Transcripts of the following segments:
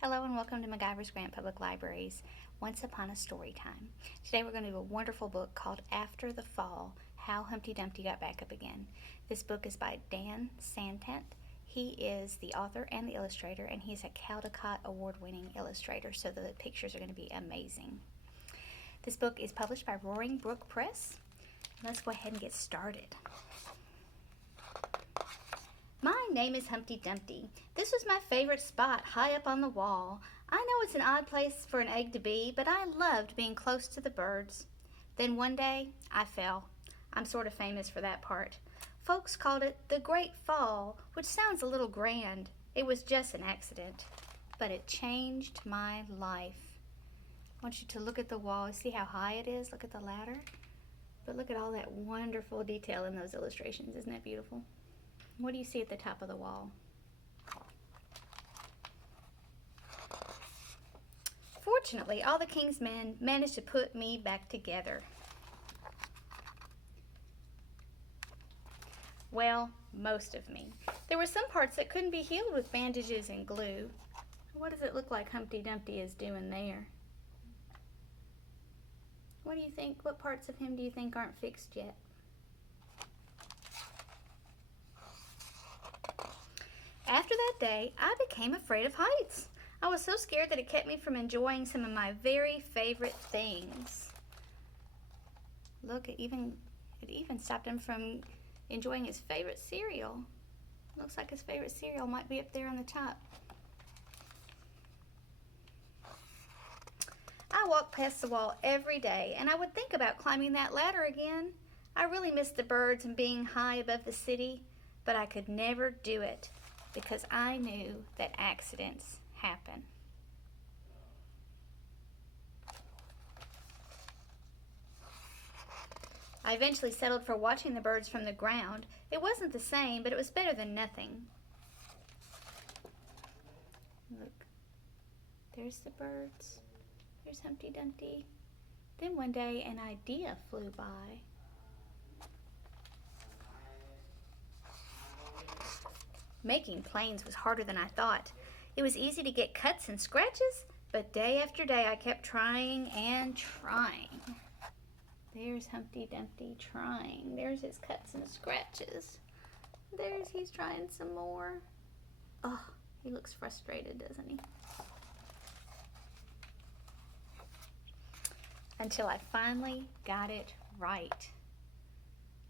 Hello and welcome to McIver's Grant Public Library's Once Upon a Story Time. Today we're going to do a wonderful book called After the Fall, How Humpty Dumpty Got Back Up Again. This book is by Santat. He is the author and the illustrator, and he's a Caldecott award-winning illustrator, so the pictures are going to be amazing. This book is published by Roaring Brook Press. Let's go ahead and get started. My name is Humpty Dumpty. This was my favorite spot, high up on the wall. I know it's an odd place for an egg to be, but I loved being close to the birds. Then one day, I fell. I'm sort of famous for that part. Folks called it the Great Fall, which sounds a little grand. It was just an accident, but it changed my life. I want you to look at the wall. See how high it is? Look at the ladder. But look at all that wonderful detail in those illustrations. Isn't that beautiful? What do you see at the top of the wall? Fortunately, all the king's men managed to put me back together. Well, most of me. There were some parts that couldn't be healed with bandages and glue. What does it look like Humpty Dumpty is doing there? What do you think? What parts of him do you think aren't fixed yet? After that day, I became afraid of heights. I was so scared that it kept me from enjoying some of my very favorite things. Look, it even stopped him from enjoying his favorite cereal. Looks like his favorite cereal might be up there on the top. I walked past the wall every day, and I would think about climbing that ladder again. I really missed the birds and being high above the city, but I could never do it because I knew that accidents happen. I eventually settled for watching the birds from the ground. It wasn't the same, but it was better than nothing. Look, there's the birds. There's Humpty Dumpty. Then one day an idea flew by. Making planes was harder than I thought. It was easy to get cuts and scratches, but day after day I kept trying and trying. There's Humpty Dumpty trying. There's his cuts and scratches. He's trying some more. Oh, he looks frustrated, doesn't he? Until I finally got it right.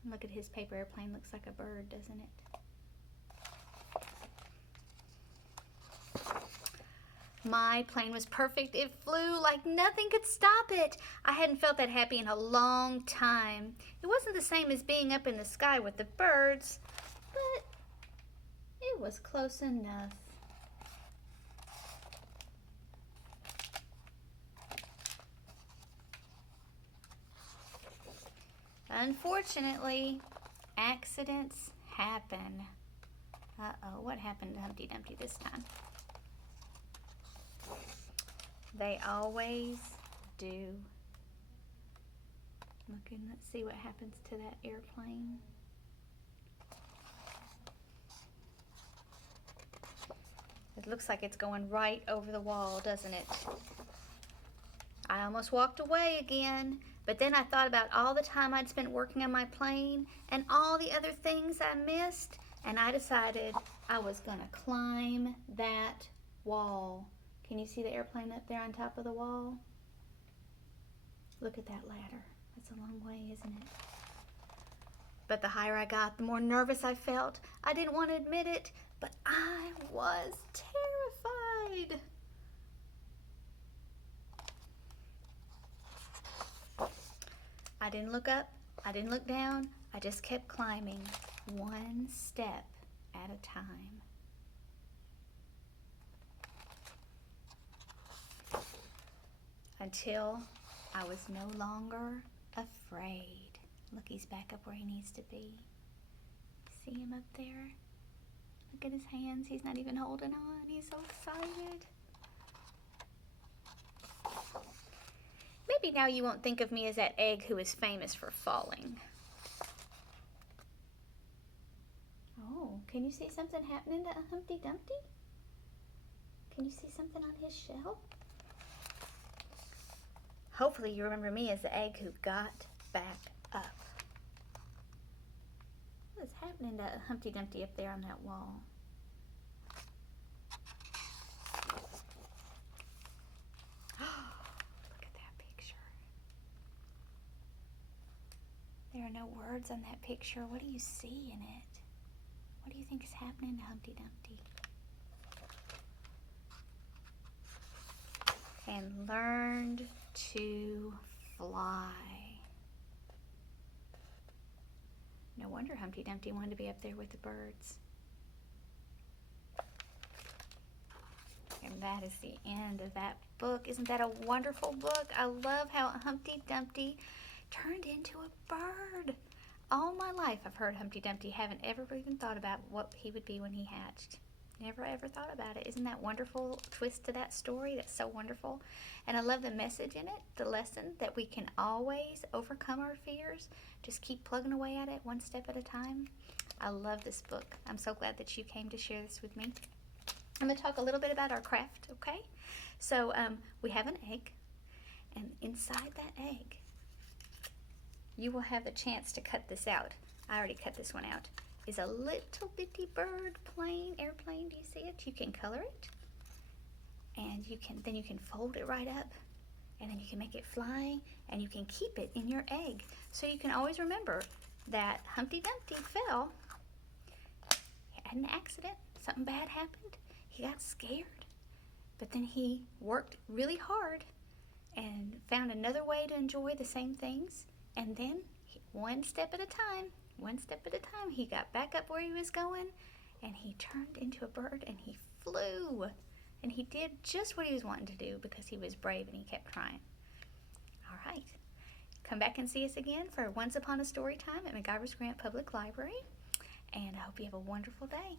Look at his paper airplane. Looks like a bird, doesn't it? My plane was perfect. It flew like nothing could stop it. I hadn't felt that happy in a long time. It wasn't the same as being up in the sky with the birds, but it was close enough. Unfortunately, accidents happen. Uh-oh, what happened to Humpty Dumpty this time? They always do. Look, and let's see what happens to that airplane. It looks like it's going right over the wall, doesn't it? I almost walked away again, but then I thought about all the time I'd spent working on my plane and all the other things I missed, and I decided I was going to climb that wall. Can you see the airplane up there on top of the wall? Look at that ladder. That's a long way, isn't it? But the higher I got, the more nervous I felt. I didn't want to admit it, but I was terrified. I didn't look up. I didn't look down. I just kept climbing, one step at a time. Until I was no longer afraid. Look, he's back up where he needs to be. See him up there? Look at his hands. He's not even holding on. He's so excited. Maybe now you won't think of me as that egg who is famous for falling. Oh, can you see something happening to Humpty Dumpty? Can you see something on his shell? Hopefully you remember me as the egg who got back up. What is happening to Humpty Dumpty up there on that wall? Look at that picture. There are no words on that picture. What do you see in it? What do you think is happening to Humpty Dumpty? And learned to fly. No wonder Humpty Dumpty wanted to be up there with the birds. And that is the end of that book. Isn't that a wonderful book? I love how Humpty Dumpty turned into a bird. All my life I've heard Humpty Dumpty. Haven't ever even thought about what he would be when he hatched. Never ever thought about it. Isn't that wonderful twist to that story? That's so wonderful. And I love the message in it, the lesson that we can always overcome our fears. Just keep plugging away at it one step at a time. I love this book. I'm so glad that you came to share this with me. I'm going to talk a little bit about our craft, okay? So we have an egg, and inside that egg, you will have a chance to cut this out. I already cut this one out. Is a little bitty bird plane, airplane. Do you see it? You can color it, and then you can fold it right up, and then you can make it fly, and you can keep it in your egg. So you can always remember that Humpty Dumpty fell. He had an accident. Something bad happened. He got scared, but then he worked really hard and found another way to enjoy the same things, and then one step at a time, he got back up where he was going, and he turned into a bird, and he flew, and he did just what he was wanting to do because he was brave and he kept trying. All right, come back and see us again for Once Upon a Story Time at McIver's Grant Public Library, and I hope you have a wonderful day.